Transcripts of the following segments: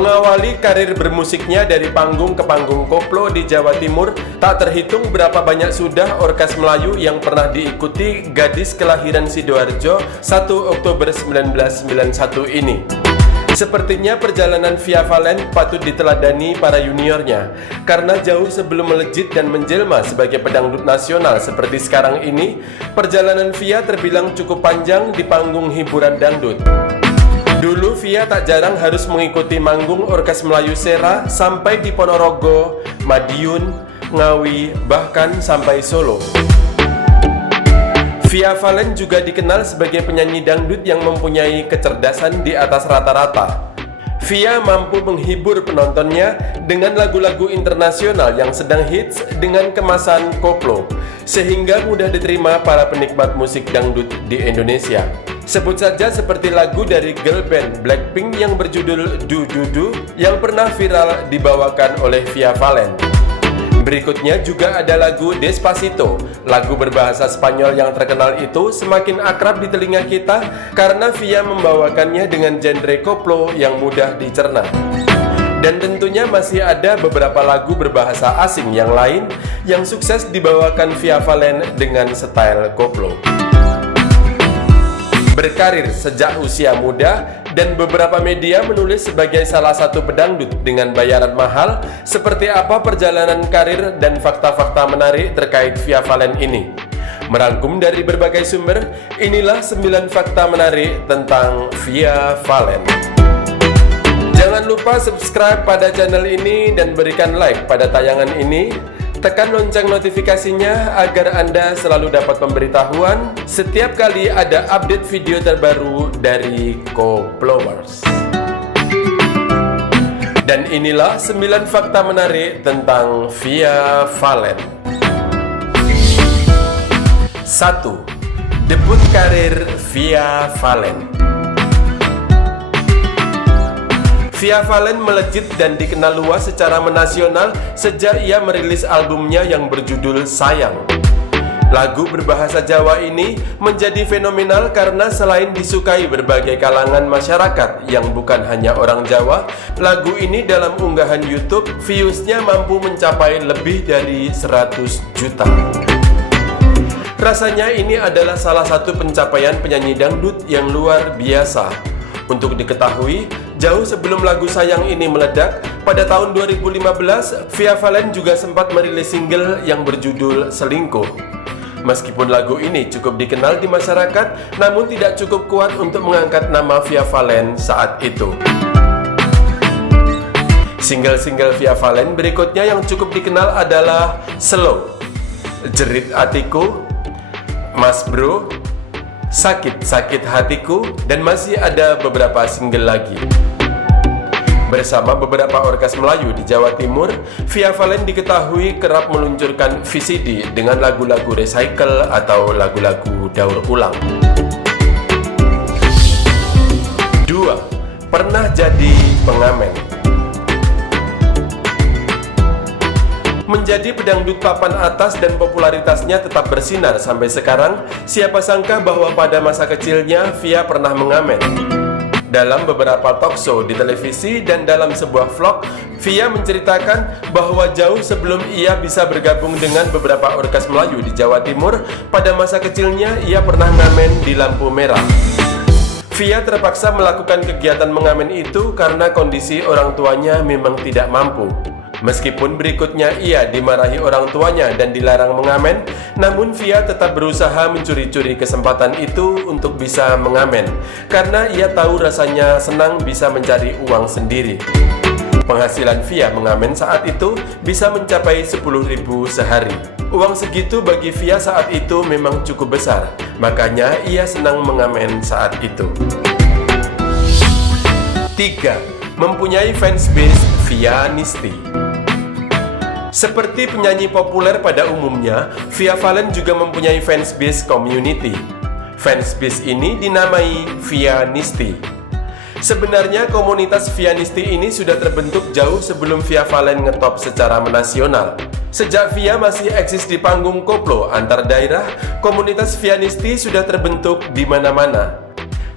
Mengawali karir bermusiknya dari panggung ke panggung koplo di Jawa Timur, tak terhitung berapa banyak sudah orkes Melayu yang pernah diikuti gadis kelahiran Sidoarjo 1 Oktober 1991 ini. Sepertinya perjalanan Fia Valen patut diteladani para juniornya, karena jauh sebelum melejit dan menjelma sebagai pedangdut nasional seperti sekarang ini, perjalanan Fia terbilang cukup panjang di panggung hiburan dangdut. Dulu Fia tak jarang harus mengikuti manggung orkes Melayu Sera sampai di Ponorogo, Madiun, Ngawi, bahkan sampai Solo. Fia Valen juga dikenal sebagai penyanyi dangdut yang mempunyai kecerdasan di atas rata-rata. Fia mampu menghibur penontonnya dengan lagu-lagu internasional yang sedang hits dengan kemasan koplo, sehingga mudah diterima para penikmat musik dangdut di Indonesia. Sebut saja seperti lagu dari girl band Blackpink yang berjudul Du Du Du yang pernah viral dibawakan oleh Fia Valen. Berikutnya juga ada lagu Despacito. Lagu berbahasa Spanyol yang terkenal itu semakin akrab di telinga kita karena Fia membawakannya dengan genre koplo yang mudah dicerna. Dan tentunya masih ada beberapa lagu berbahasa asing yang lain yang sukses dibawakan Fia Valen dengan style koplo. Berkarir sejak usia muda dan beberapa media menulis sebagai salah satu pedangdut dengan bayaran mahal, seperti apa perjalanan karir dan fakta-fakta menarik terkait Fia Valen ini. Merangkum dari berbagai sumber, inilah 9 fakta menarik tentang Fia Valen. Jangan lupa subscribe pada channel ini dan berikan like pada tayangan ini. Tekan lonceng notifikasinya agar Anda selalu dapat pemberitahuan setiap kali ada update video terbaru dari Koplowers. Dan inilah 9 fakta menarik tentang Fia Valen. 1. Debut karir Fia Valen. Fia Valen melejit dan dikenal luas secara menasional sejak ia merilis albumnya yang berjudul Sayang. Lagu berbahasa Jawa ini menjadi fenomenal karena selain disukai berbagai kalangan masyarakat yang bukan hanya orang Jawa, lagu ini dalam unggahan YouTube viewsnya mampu mencapai lebih dari 100 juta. Rasanya ini adalah salah satu pencapaian penyanyi dangdut yang luar biasa. Untuk diketahui, jauh sebelum lagu Sayang ini meledak, pada tahun 2015, Fia Valen juga sempat merilis single yang berjudul Selingkuh. Meskipun lagu ini cukup dikenal di masyarakat, namun tidak cukup kuat untuk mengangkat nama Fia Valen saat itu. Single-single Fia Valen berikutnya yang cukup dikenal adalah Slow, Jerit Hatiku, Mas Bro, Sakit-Sakit Hatiku, dan masih ada beberapa single lagi. Bersama beberapa orkes Melayu di Jawa Timur, Fia Valen diketahui kerap meluncurkan VCD dengan lagu-lagu recycle atau lagu-lagu daur ulang. 2. Pernah jadi pengamen. Menjadi pedangdut papan atas dan popularitasnya tetap bersinar sampai sekarang, siapa sangka bahwa pada masa kecilnya Fia pernah mengamen. Dalam beberapa talk show di televisi dan dalam sebuah vlog, Fia menceritakan bahwa jauh sebelum ia bisa bergabung dengan beberapa orkes Melayu di Jawa Timur, pada masa kecilnya ia pernah ngamen di lampu merah. Fia terpaksa melakukan kegiatan mengamen itu karena kondisi orang tuanya memang tidak mampu. Meskipun berikutnya ia dimarahi orang tuanya dan dilarang mengamen, namun Fia tetap berusaha mencuri-curi kesempatan itu untuk bisa mengamen, karena ia tahu rasanya senang bisa mencari uang sendiri. Penghasilan Fia mengamen saat itu bisa mencapai 10.000 sehari. Uang segitu bagi Fia saat itu memang cukup besar, makanya ia senang mengamen saat itu. 3. Mempunyai fansbase Fia Nisti. Seperti penyanyi populer pada umumnya, Fia Valen juga mempunyai fansbase community. Fansbase ini dinamai Fia Nisti. Sebenarnya komunitas Fia Nisti ini sudah terbentuk jauh sebelum Fia Valen ngetop secara menasional. Sejak Fia masih eksis di panggung koplo antar daerah, komunitas Fia Nisti sudah terbentuk di mana-mana.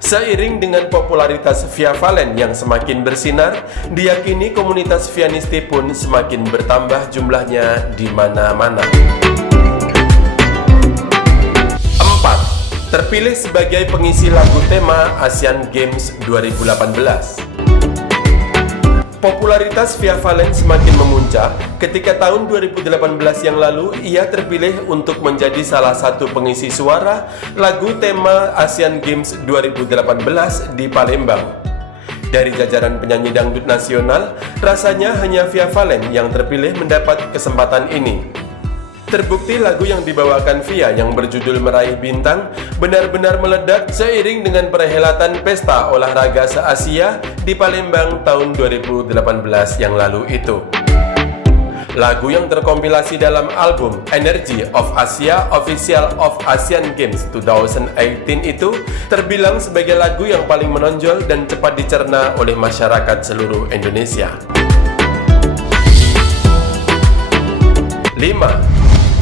Seiring dengan popularitas Via Valen yang semakin bersinar, diyakini komunitas Vianisti pun semakin bertambah jumlahnya di mana-mana. 4. Terpilih sebagai pengisi lagu tema Asian Games 2018. Popularitas Via Valen semakin memuncak ketika tahun 2018 yang lalu ia terpilih untuk menjadi salah satu pengisi suara lagu tema Asian Games 2018 di Palembang. Dari jajaran penyanyi dangdut nasional, rasanya hanya Via Valen yang terpilih mendapat kesempatan ini. Terbukti lagu yang dibawakan Via yang berjudul Meraih Bintang benar-benar meledak seiring dengan perhelatan Pesta Olahraga Se-Asia di Palembang tahun 2018 yang lalu itu. Lagu yang terkompilasi dalam album Energy of Asia Official of Asian Games 2018 itu terbilang sebagai lagu yang paling menonjol dan cepat dicerna oleh masyarakat seluruh Indonesia. 5.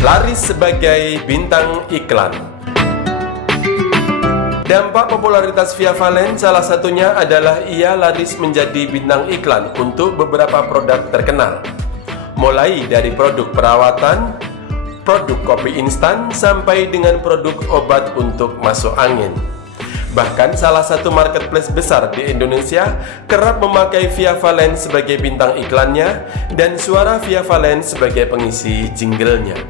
Laris sebagai bintang iklan. Dampak popularitas Via Valen salah satunya adalah ia laris menjadi bintang iklan untuk beberapa produk terkenal. Mulai dari produk perawatan, produk kopi instan, sampai dengan produk obat untuk masuk angin. Bahkan salah satu marketplace besar di Indonesia kerap memakai Via Valen sebagai bintang iklannya dan suara Via Valen sebagai pengisi jinglenya.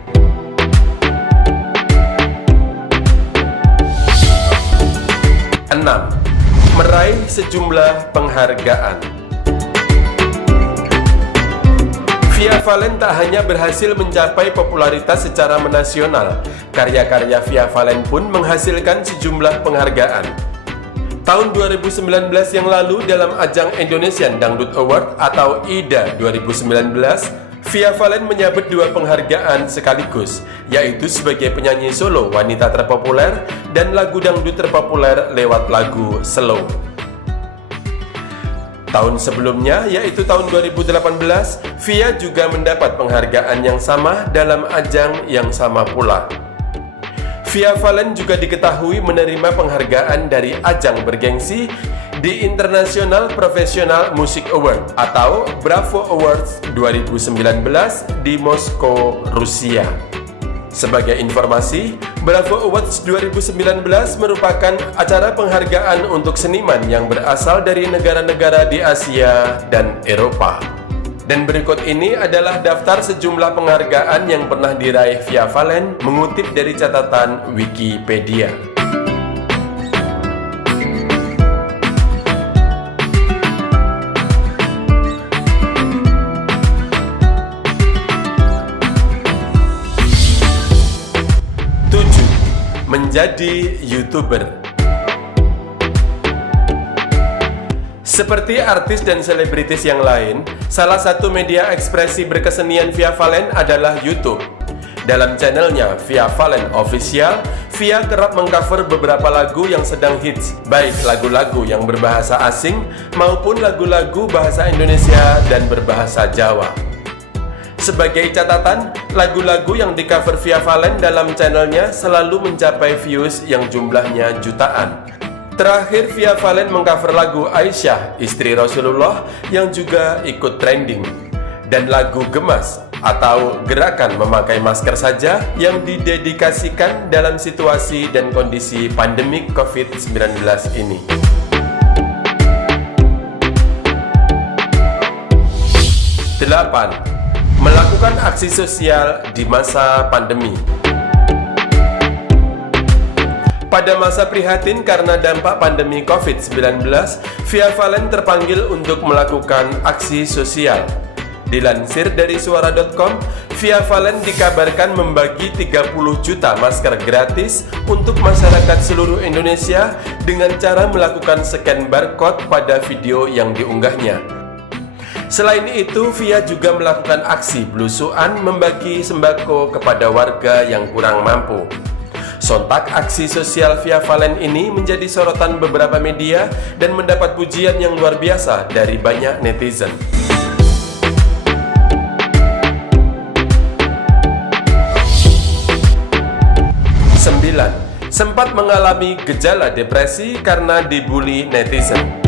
6. Meraih sejumlah penghargaan. Via Valen tak hanya berhasil mencapai popularitas secara menasional, karya-karya Via Valen pun menghasilkan sejumlah penghargaan. Tahun 2019 yang lalu dalam ajang Indonesian Dangdut Award atau IDA 2019, Via Valen menyabet 2 penghargaan sekaligus, yaitu sebagai penyanyi solo wanita terpopuler dan lagu dangdut terpopuler lewat lagu Slow. Tahun sebelumnya, yaitu tahun 2018, Via juga mendapat penghargaan yang sama dalam ajang yang sama pula. Via Valen juga diketahui menerima penghargaan dari ajang bergengsi di International Professional Music Award atau Bravo Awards 2019 di Moskow, Rusia. Sebagai informasi, Bravo Awards 2019 merupakan acara penghargaan untuk seniman yang berasal dari negara-negara di Asia dan Eropa. Dan berikut ini adalah daftar sejumlah penghargaan yang pernah diraih Via Valen mengutip dari catatan Wikipedia. Menjadi YouTuber. Seperti artis dan selebritis yang lain, salah satu media ekspresi berkesenian Via Valen adalah YouTube. Dalam channelnya Via Valen Official, Via kerap mengcover beberapa lagu yang sedang hits, baik lagu-lagu yang berbahasa asing maupun lagu-lagu bahasa Indonesia dan berbahasa Jawa. Sebagai catatan, lagu-lagu yang di-cover Via Valen dalam channelnya selalu mencapai views yang jumlahnya jutaan. Terakhir, Via Valen mengcover lagu Aisyah, istri Rasulullah yang juga ikut trending, dan lagu Gemas atau Gerakan Memakai Masker Saja yang didedikasikan dalam situasi dan kondisi pandemik COVID-19 ini. 8. Melakukan aksi sosial di masa pandemi. Pada masa prihatin karena dampak pandemi COVID-19, Via Valen terpanggil untuk melakukan aksi sosial. Dilansir dari suara.com, Via Valen dikabarkan membagi 30 juta masker gratis untuk masyarakat seluruh Indonesia dengan cara melakukan scan barcode pada video yang diunggahnya. Selain itu, Via juga melakukan aksi belusuan membagi sembako kepada warga yang kurang mampu. Sontak aksi sosial Via Valen ini menjadi sorotan beberapa media dan mendapat pujian yang luar biasa dari banyak netizen. 9. sempat mengalami gejala depresi karena dibully netizen.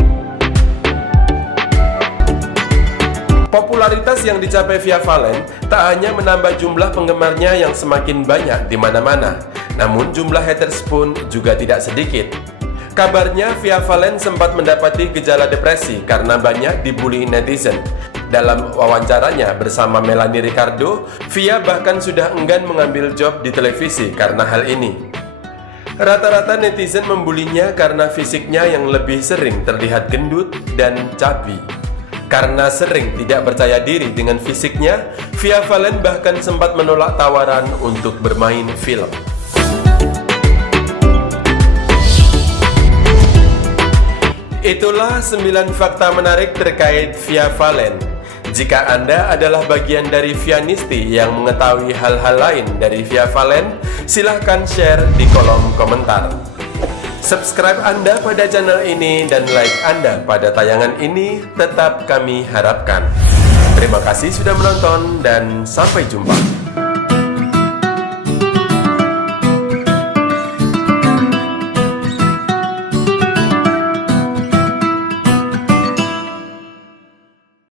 Popularitas yang dicapai Via Valen tak hanya menambah jumlah penggemarnya yang semakin banyak di mana-mana, namun jumlah haters pun juga tidak sedikit. Kabarnya Via Valen sempat mendapati gejala depresi karena banyak dibully netizen. Dalam wawancaranya bersama Melanie Ricardo, Via bahkan sudah enggan mengambil job di televisi karena hal ini. Rata-rata netizen membulinya karena fisiknya yang lebih sering terlihat gendut dan cabi. Karena sering tidak percaya diri dengan fisiknya, Via Valen bahkan sempat menolak tawaran untuk bermain film. Itulah 9 fakta menarik terkait Via Valen. Jika Anda adalah bagian dari Vianisti yang mengetahui hal-hal lain dari Via Valen, silahkan share di kolom komentar. Subscribe Anda pada channel ini dan like Anda pada tayangan ini tetap kami harapkan. Terima kasih sudah menonton dan sampai jumpa.